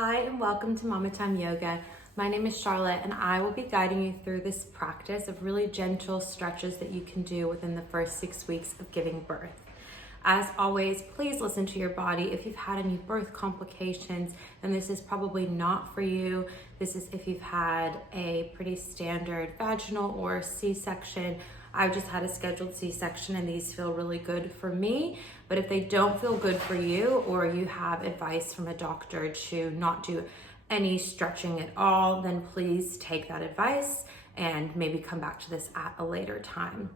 Hi and welcome to Mama Time Yoga. My name is Charlotte and I will be guiding you through this practice of really gentle stretches that you can do within the first 6 weeks of giving birth. As always, please listen to your body. If you've had any birth complications, then this is probably not for you. This is if you've had a pretty standard vaginal or C-section. I've just had a scheduled C-section and these feel really good for me. But if they don't feel good for you, or you have advice from a doctor to not do any stretching at all, then please take that advice and maybe come back to this at a later time.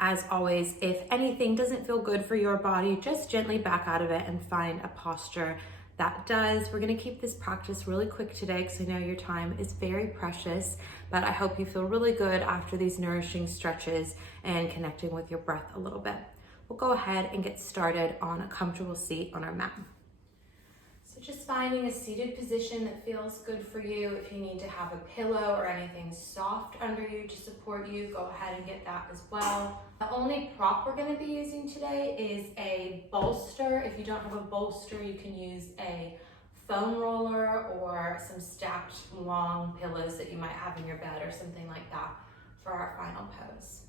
As always, if anything doesn't feel good for your body, just gently back out of it and find a posture that does. We're gonna keep this practice really quick today because I know your time is very precious, but I hope you feel really good after these nourishing stretches and connecting with your breath a little bit. We'll go ahead and get started on a comfortable seat on our mat. So just finding a seated position that feels good for you. If you need to have a pillow or anything soft under you to support you, go ahead and get that as well. The only prop we're going to be using today is a bolster. If you don't have a bolster, you can use a foam roller or some stacked long pillows that you might have in your bed or something like that for our final pose.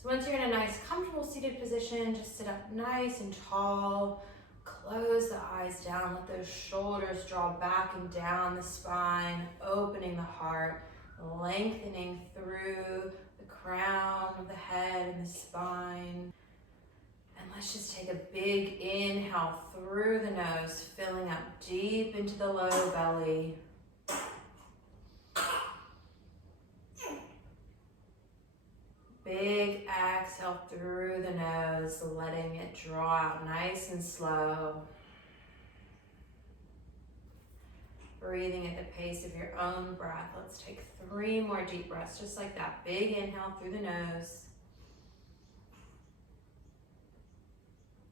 So once you're in a nice comfortable seated position, just sit up nice and tall. Close the eyes down, let those shoulders draw back and down the spine, opening the heart, lengthening through the crown of the head and the spine. And let's just take a big inhale through the nose, filling up deep into the low belly. Big exhale through the nose, letting it draw out nice and slow. Breathing at the pace of your own breath. Let's take 3 more deep breaths, just like that. Big inhale through the nose.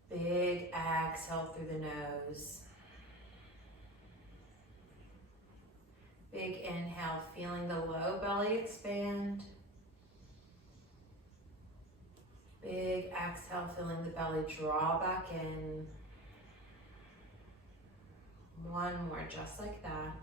Big exhale through the nose. Big inhale, feeling the low belly expand. Big exhale, feeling the belly draw back in. 1 more, just like that.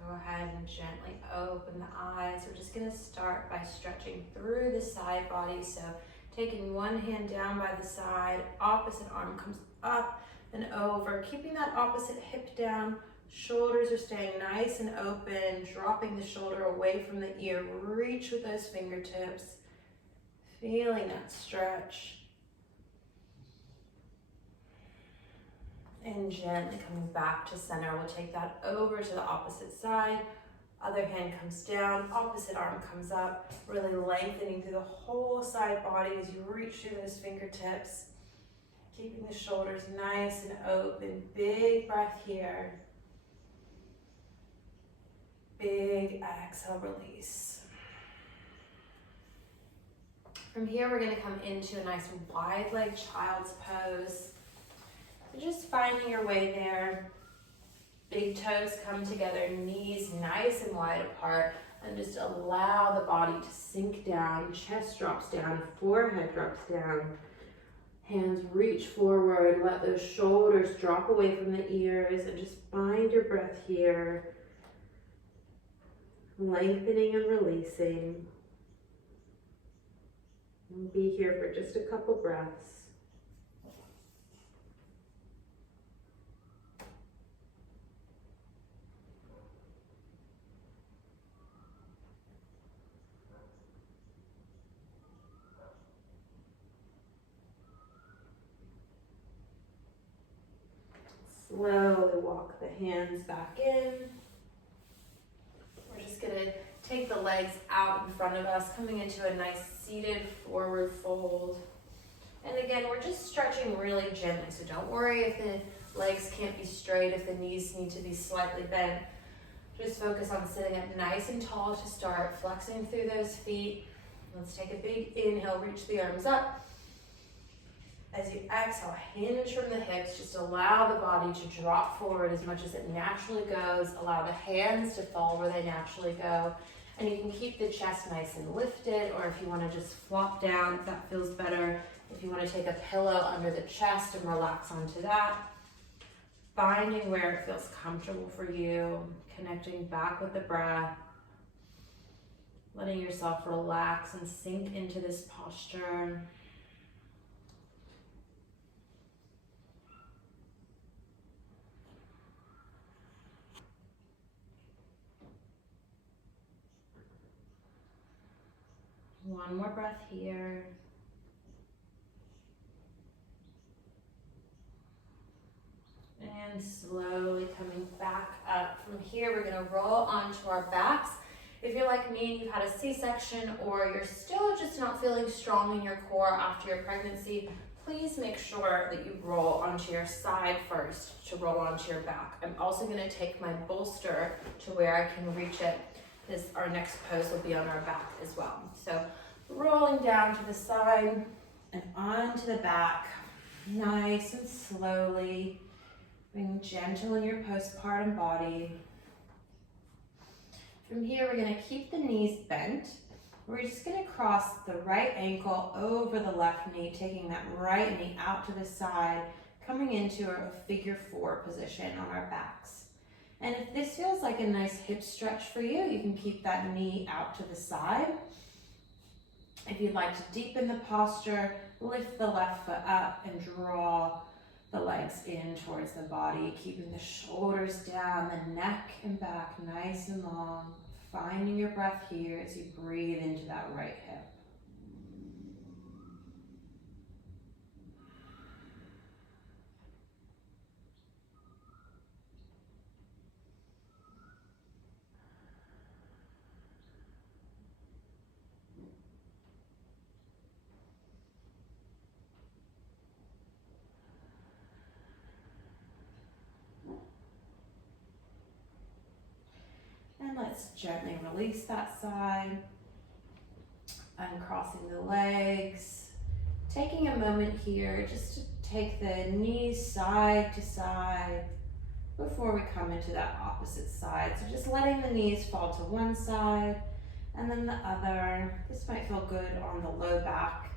Go ahead and gently open the eyes. We're just going to start by stretching through the side body. So taking one hand down by the side, opposite arm comes up and over, keeping that opposite hip down. Shoulders are staying nice and open, dropping the shoulder away from the ear. Reach with those fingertips, feeling that stretch. And gently coming back to center. We'll take that over to the opposite side. Other hand comes down, opposite arm comes up, really lengthening through the whole side body as you reach through those fingertips. Keeping the shoulders nice and open. Big breath here. Big exhale, release. From here, we're going to come into a nice wide leg child's pose. So just finding your way there. Big toes come together, knees nice and wide apart, and just allow the body to sink down. Chest drops down, forehead drops down. Hands reach forward, let those shoulders drop away from the ears, and just find your breath here. Lengthening and releasing. And be here for just a couple breaths. Slowly walk the hands back in. We're just gonna take the legs out in front of us, coming into a nice seated forward fold. And again, we're just stretching really gently, so don't worry if the legs can't be straight, if the knees need to be slightly bent. Just focus on sitting up nice and tall to start, flexing through those feet. Let's take a big inhale, reach the arms up. As you exhale, hinge from the hips, just allow the body to drop forward as much as it naturally goes. Allow the hands to fall where they naturally go. And you can keep the chest nice and lifted, or if you want to just flop down, if that feels better. If you want to take a pillow under the chest and relax onto that. Finding where it feels comfortable for you, connecting back with the breath, letting yourself relax and sink into this posture. One more breath here. And slowly coming back up. From here, we're gonna roll onto our backs. If you're like me and you've had a C-section, or you're still just not feeling strong in your core after your pregnancy, please make sure that you roll onto your side first to roll onto your back. I'm also gonna take my bolster to where I can reach it. Our next pose will be on our back as well. So rolling down to the side and onto the back, nice and slowly. Being gentle in your postpartum body. From here, we're gonna keep the knees bent. We're just gonna cross the right ankle over the left knee, taking that right knee out to the side, coming into a figure 4 position on our backs. And if this feels like a nice hip stretch for you, you can keep that knee out to the side. If you'd like to deepen the posture, lift the left foot up and draw the legs in towards the body, keeping the shoulders down, the neck and back nice and long. Finding your breath here as you breathe into that right hip. And let's gently release that side, uncrossing the legs. Taking a moment here just to take the knees side to side before we come into that opposite side. So just letting the knees fall to one side and then the other. This might feel good on the low back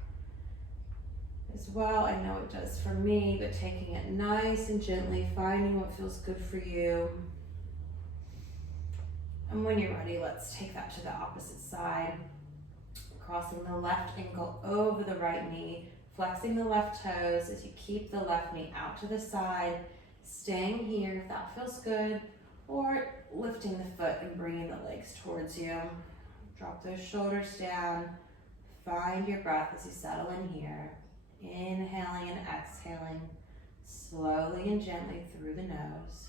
as well. I know it does for me, but taking it nice and gently, finding what feels good for you. And when you're ready, let's take that to the opposite side. Crossing the left ankle over the right knee, flexing the left toes as you keep the left knee out to the side, staying here if that feels good, or lifting the foot and bringing the legs towards you. Drop those shoulders down. Find your breath as you settle in here. Inhaling and exhaling slowly and gently through the nose.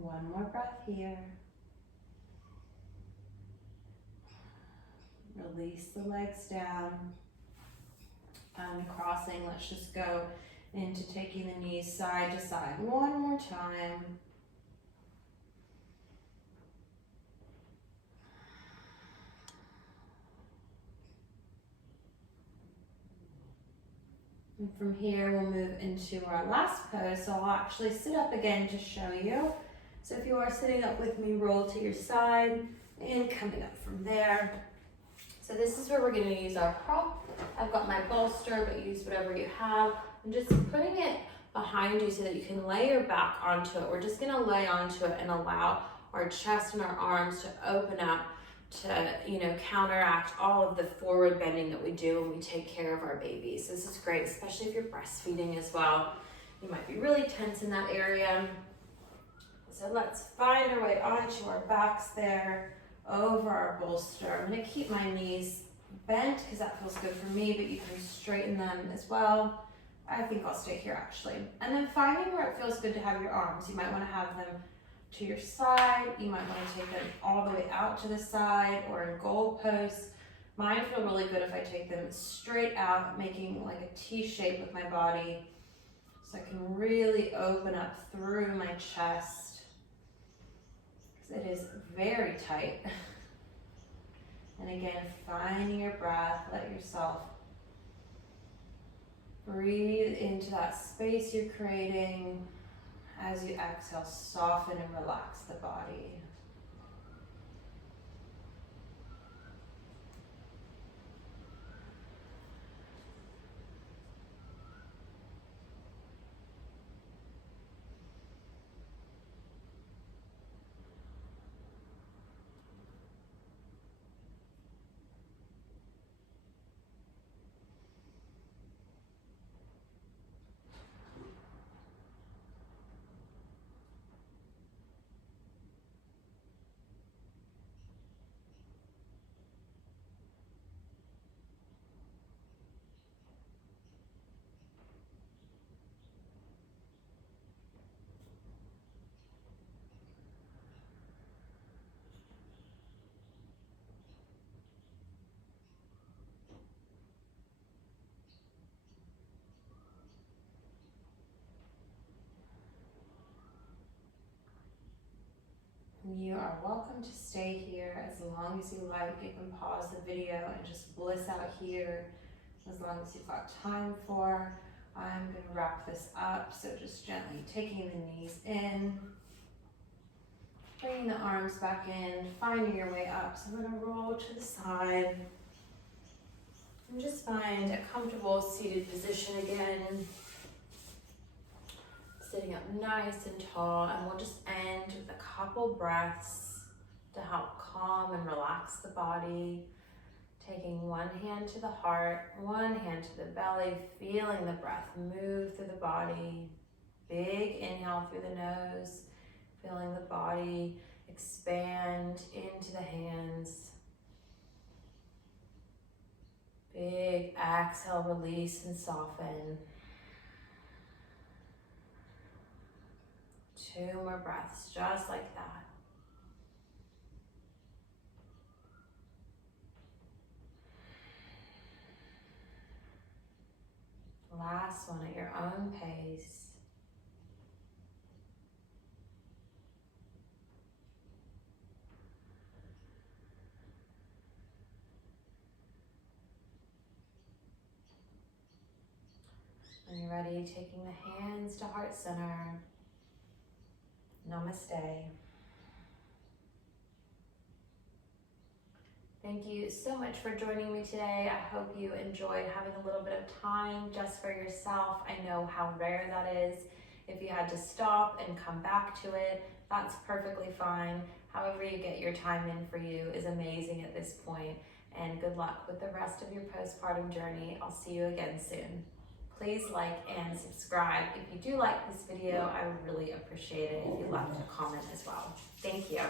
One more breath here. Release the legs down. Uncrossing, let's just go into taking the knees side to side one more time. And from here, we'll move into our last pose. So I'll actually sit up again to show you. So if you are sitting up with me, roll to your side and coming up from there. So this is where we're gonna use our prop. I've got my bolster, but use whatever you have. I'm just putting it behind you so that you can lay your back onto it. We're just gonna lay onto it and allow our chest and our arms to open up to, counteract all of the forward bending that we do when we take care of our babies. This is great, especially if you're breastfeeding as well. You might be really tense in that area. So let's find our way onto our backs there, over our bolster. I'm gonna keep my knees bent because that feels good for me, but you can straighten them as well. I think I'll stay here actually. And then finding where it feels good to have your arms. You might want to have them to your side. You might want to take them all the way out to the side or in goal posts. Mine feel really good if I take them straight out, making like a T shape with my body, so I can really open up through my chest, because it is very tight. And again, finding your breath, let yourself breathe into that space you're creating. As you exhale, soften and relax the body. You are welcome to stay here as long as you like. You can pause the video and just bliss out here as long as you've got time for. I'm going to wrap this up, so just gently taking the knees in, bringing the arms back in, finding your way up. So I'm going to roll to the side and just find a comfortable seated position again. Sitting up nice and tall, and we'll just end with a couple breaths to help calm and relax the body. Taking one hand to the heart, one hand to the belly, feeling the breath move through the body. Big inhale through the nose, feeling the body expand into the hands. Big exhale, release and soften. 2 more breaths, just like that. Last one at your own pace. When you're ready, taking the hands to heart center. Namaste. Thank you so much for joining me today. I hope you enjoyed having a little bit of time just for yourself. I know how rare that is. If you had to stop and come back to it, that's perfectly fine. However you get your time in for you is amazing at this point. And good luck with the rest of your postpartum journey. I'll see you again soon. Please like and subscribe. If you do like this video, I would really appreciate it if you left a comment as well. Thank you.